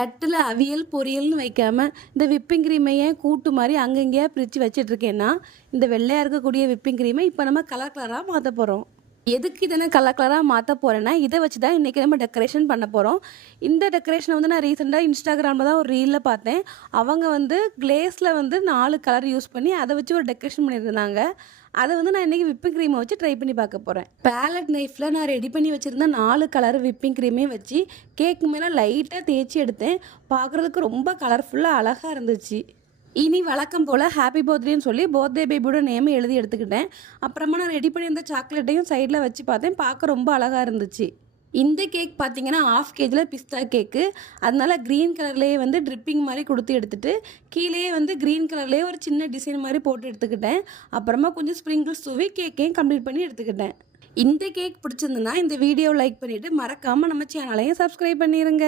தட்டில் அவியல் பொரியல்னு வைக்காம இந்த விப்பிங் க்ரீமையே கூட்டு மாதிரி அங்கங்கேயா பிரித்து வச்சிட்ருக்கேன்னா இந்த வெள்ளையாக இருக்கக்கூடிய விப்பிங் க்ரீமை இப்போ நம்ம கலர் கலராக மாற்ற போகிறோம். எதுக்கு இதை நான் கலர் கலராக மாற்ற போகிறேன்னா இதை வச்சு தான் இன்றைக்கி நம்ம டெக்கரேஷன் பண்ண போகிறோம். இந்த டெக்கரேஷனை வந்து நான் ரீசெண்டாக இன்ஸ்டாகிராமில் தான் ஒரு ரீலில் பார்த்தேன். அவங்க வந்து கிளேஸில் வந்து 4 கலர் யூஸ் பண்ணி அதை வச்சு ஒரு டெக்கரேஷன் பண்ணியிருந்தாங்க. அதை வந்து நான் இன்றைக்கி விப்பிங் க்ரீமை வச்சு ட்ரை பண்ணி பார்க்க போகிறேன். பேலட் நைஃப்பில் நான் ரெடி பண்ணி வச்சுருந்த 4 கலர் விப்பிங் க்ரீமையும் வச்சு கேக்கு மேலே லைட்டாக தேய்ச்சி எடுத்தேன். பார்க்குறதுக்கு ரொம்ப கலர்ஃபுல்லாக அழகாக இருந்துச்சு. இனி வழக்கம் போல் ஹாப்பி பர்த்டேன்னு சொல்லி பர்த்டே பேபியோட நேமை எழுதி எடுத்துக்கிட்டேன். அப்புறமா நான் ரெடி பண்ணியிருந்த சாக்லேட்டையும் சைடில் வச்சு பார்த்தேன். பார்க்க ரொம்ப அழகாக இருந்துச்சு. இந்த கேக் பார்த்தீங்கன்னா 1/2 kg பிஸ்தா கேக்கு. அதனால க்ரீன் கலர்லேயே வந்து ட்ரிப்பிங் மாதிரி கொடுத்து எடுத்துகிட்டு கீழேயே வந்து க்ரீன் கலர்லேயே ஒரு சின்ன டிசைன் மாதிரி போட்டு எடுத்துக்கிட்டேன். அப்புறமா கொஞ்சம் ஸ்ப்ரிங்கிள்ஸ் தூவி கேக்கையும் கம்ப்ளீட் பண்ணி எடுத்துக்கிட்டேன். இந்த கேக் பிடிச்சிருந்துன்னா இந்த வீடியோ லைக் பண்ணிவிட்டு மறக்காமல் நம்ம சேனலையும் சப்ஸ்கிரைப் பண்ணிடுங்க.